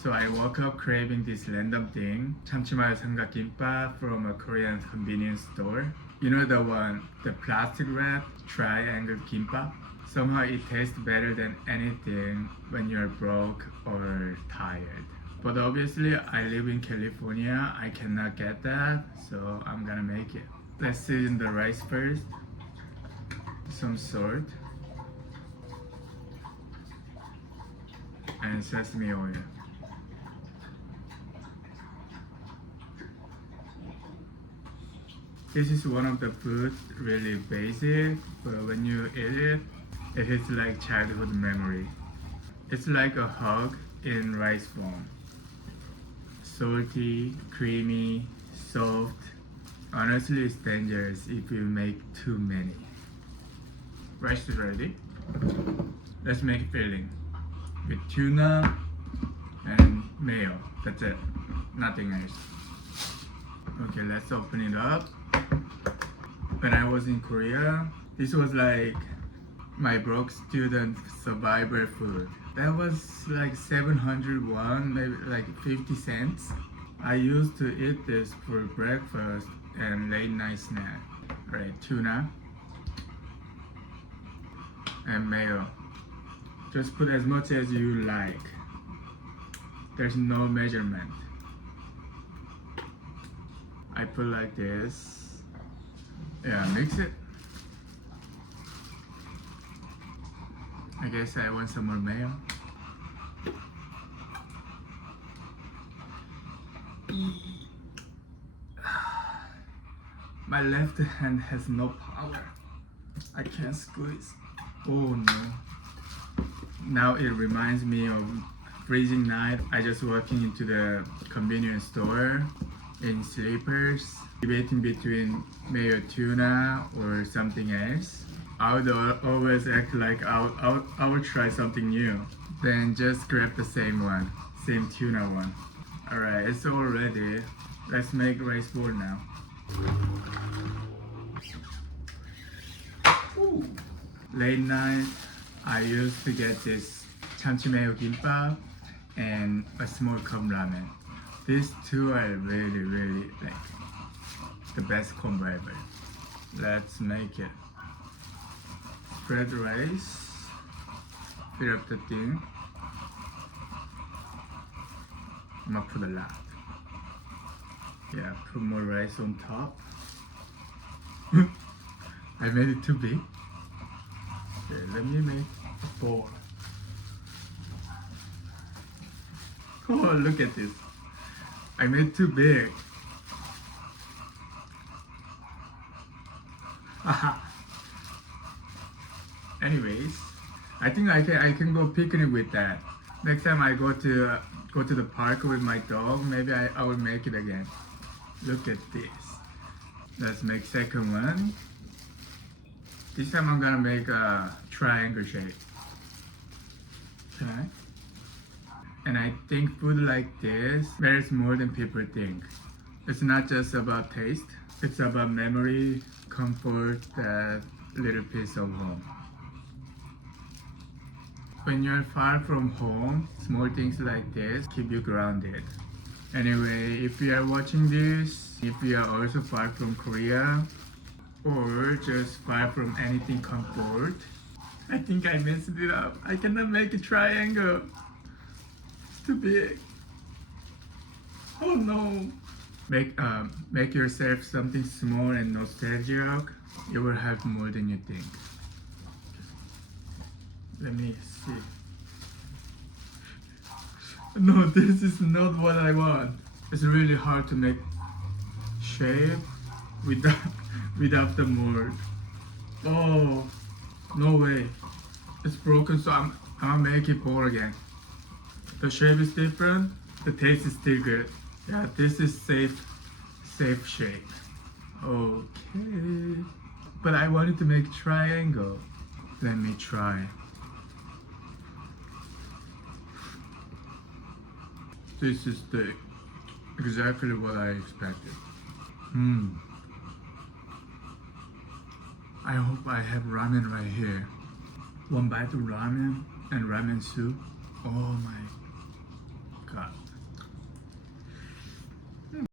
So I woke up craving this random thing, 참치마요 삼각김밥 from a Korean convenience store. You know the one, the plastic wrap triangle kimbap? Somehow it tastes better than anything when you're broke or tired. But obviously I live in California, I cannot get that, so I'm gonna make it. Let's season the rice first. Some salt and sesame oil. This is one of the foods really basic, but when you eat it, it hits like childhood memory. It's like a hug in rice form. Salty, creamy, soft. Honestly, it's dangerous if you make too many. Rice is ready. Let's make filling with tuna and mayo. That's it. Nothing else. Okay, let's open it up. When I was in Korea, this was like my broke student survivor food. That was like 700 won, maybe like 50 cents. I used to eat this for breakfast and late night snack. Right, tuna and mayo. Just put as much as you like. There's no measurement. I put like this. Yeah, mix it. I guess I want some more mayo. My left hand has no power. I can't squeeze. Oh no. Now it reminds me of freezing night. I just walking into the convenience store in slippers, debating between mayo tuna or something else. I would always act like I would try something new. Then just grab the same one, same tuna one. Alright, it's all ready. Let's make rice bowl now. Ooh. Late night, I used to get this 참치마요 김밥 and a small cup ramen. These two are really like the best combo ever. Let's make it. Spread rice, fill up the thing. I'm gonna put a lot. Yeah, put more rice on top. I made it too big. Okay, let me make a bowl. Oh, look at this. I made it too big. Anyways, I think I can go picnic with that. Next time I go to the park with my dog, maybe I will make it again. Look at this. Let's make second one. This time I'm gonna make a triangle shape. Okay. And I think food like this matters more than people think. It's not just about taste, it's about memory, comfort, that little piece of home. When you're far from home, small things like this keep you grounded. Anyway, if you are watching this, if you are also far from Korea, or just far from anything comfort, I think I messed it up. I cannot make a triangle. It's too big. Oh no. Make yourself something small and nostalgic. It will help more than you think. Let me see. No, this is not what I want. It's really hard to make shape without the mold. Oh, no way. It's broken, so I'm gonna make it whole again. The shape is different, the taste is still good. Yeah, this is safe shape. Okay. But I wanted to make triangle. Let me try. This is exactly what I expected. I hope I have ramen right here. One bite of ramen and ramen soup. Oh my. cut.